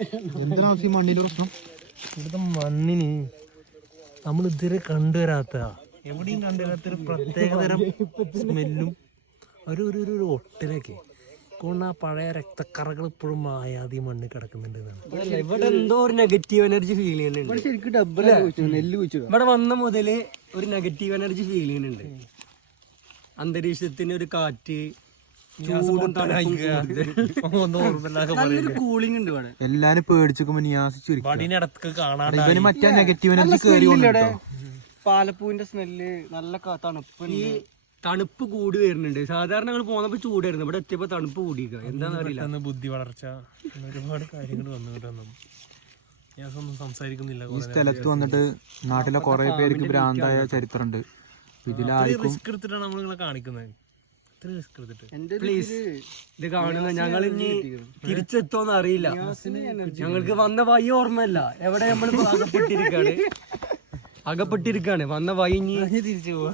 എന്തിനാവശ്യം മണ്ണിന്റെ പ്രശ്നം? ഇവിടുത്തെ മണ്ണിന് നമ്മൾ ഇതുവരെ കണ്ടുവരാത്ത, എവിടെയും കണ്ടുവരാത്തൊരു പ്രത്യേകതരം സ്മെല്ലും ഒരു ഒരു ഒരു ഒട്ടിലൊക്കെ കൊണ്ട് ആ പഴയ രക്തക്കറകൾ ഇപ്പോഴും മായാതെ ഈ മണ്ണിൽ കിടക്കുന്നുണ്ട്. ഇവിടെ എന്തോ ഒരു നെഗറ്റീവ് എനർജി ഫീൽ ചെയ്യുന്നുണ്ട്. ശരിക്കും നെല്ല് കുഴിച്ചു ഇവിടെ വന്ന മുതല് ഒരു നെഗറ്റീവ് എനർജി ഫീൽ ചെയ്യുന്നുണ്ട്. അന്തരീക്ഷത്തിന് ഒരു കാറ്റ്, ചൂടും നല്ലൊരു കൂളിംഗ് ഉണ്ട് ഇവിടെ. എല്ലാരും പേടിച്ചേക്കുമ്പോ കാണാൻ മറ്റേ നെഗറ്റീവ് എനർജി കേറി. പാലപ്പൂവിന്റെ സ്മെല്ല്, നല്ല തണുപ്പ്. ഈ തണുപ്പ് കൂടി വരുന്നുണ്ട്. സാധാരണ ഞങ്ങൾ പോന്നപ്പോ ചൂടായിരുന്നു, ഇവിടെ എത്തിയപ്പോ തണുപ്പ് കൂടിയിരിക്കുക. എന്താണെന്ന് അറിയില്ല. ബുദ്ധി വളർച്ച, ഒരുപാട് കാര്യങ്ങൾ വന്നു. ഞാൻ ഒന്നും സംസാരിക്കുന്നില്ല. ഈ സ്ഥലത്ത് വന്നിട്ട് നാട്ടിലെ കുറെ പേർക്ക് ഭ്രാന്തായ ചരിത്രമുണ്ട്. റിസ്ക് എടുത്തിട്ടാണ് നമ്മൾ നിങ്ങളെ കാണിക്കുന്നത്. പ്ലീസ് ഇത് കാണുന്ന ഞങ്ങൾ ഇനി തിരിച്ചെത്തോന്ന് അറിയില്ല. ഞങ്ങൾക്ക് വന്ന വഴി ഓർമ്മല്ല. എവിടെ നമ്മൾ അകപ്പെട്ടിരിക്കാണ്. വന്ന വഴി ഇനി തിരിച്ചു പോവാ.